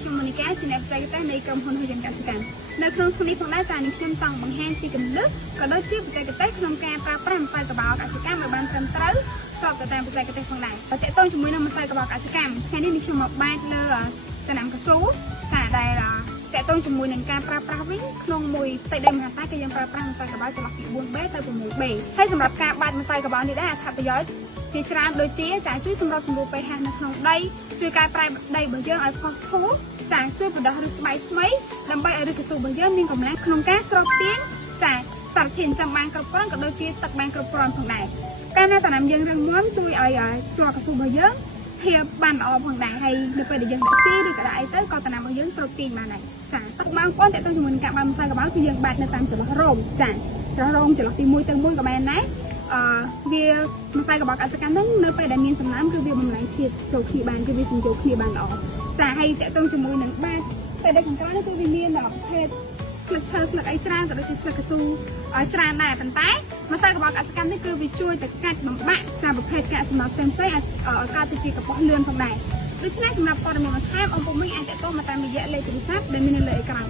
ខ្ញុំមនីកាជាអ្នកបច្ចេកទេសនៃក្រុមហ៊ុនហ៊ុនយ៉ាងកសិកម្មនៅក្នុងនេះផងដែរចា៎នេះខ្ញុំចង់បង្ហាញពីគន្លឹះក៏ដូចជាបច្ចេកទេសក្នុងការប្រើប្រាស់ម្សៅកបោរកសិកម្មឲ្យបានត្រឹមត្រូវស្របទៅតាមបច្ចេកទេសផងដែរតើតើតជាមួយនឹងម្សៅកបោរកសិកម្មថ្ងៃនេះខ្ញុំមកបាចលើតំណាំកស៊ូចា៎ដែលតើតើជាមួយនឹងការប្រើប្រាស់វិញក្នុងមួយផ្ទៃដីមហាតាគឺយើងប្រើប្រាស់ម្សៅកបោរចន្លោះពី 4B ទៅ 6B ហើយសម្រាប់ការបាចម្សៅកបោរនេះដែរអត្ថប្រយោជន៍ជាច្រើនដូចជាចាជួយសម្រាប់ជំនួសpHនៅក្នុងដីជួយកែប្រែដីរបស់យើងឲ្យផុសធូរចាជួយបណ្ដោះឫសស្បែកថ្មីដើម្បីឲ្យឫសកស៊ូរបស់យើងមានកម្លាំងក្នុងការស្រោបទាញចាសារធាតុចាំបានគ្រប់គ្រាន់ក៏ដូចជាទឹកបានគ្រប់គ្រាន់ផងដែរកាលណាតំណាំយើងរឹងមាំជួយឲ្យជ័រកស៊ូរបស់យើងភាពបានល្អផងដែរហើយនៅពេលដែលយើងដាក់ជីឬក៏ដាក់អីទៅក៏តំណាំរបស់យើងស្រោបទាញបានដែរចាទឹកបងប្អូនតើតើជាមួយនឹងការបាចម្សៅកបោរគឺយើងបាចនៅតាមចន្លោះរោមចាចន្លោះរោមចន្លោះពី1ទៅ1ក៏បានដែរវាម្សៅកបោរកសិកម្មហ្នឹងនៅពេលដែលមានសំណើមគឺវាបំលែងភាពចូលគ្នាបានគឺវាសម្ចូលគ្នាបានល្អចាហើយតើតើជាមួយនឹងបាចពេលដែលខាងក្រោយនេះគឺវាមានប្រភេទស្លឹកឈើស្លឹកអីច្រើនក៏ដូចជាស្លឹកកស៊ូច្រើនដែរប៉ុន្តែម្សៅកបោរកសិកម្មនេះគឺវាជួយទៅកាត់បំបាក់ចាប្រភេទកាកសំណល់ផ្សេងៗឲ្យកើតទៅជាកប៉ុសលឿនផងដែរដូច្នេះសម្រាប់ព័ត៌មានបន្ថែមអង្គពុំមីអាចតតមកតាមរយៈលេខទូរស័ព្ទដែលមាននៅលើអេក្រង់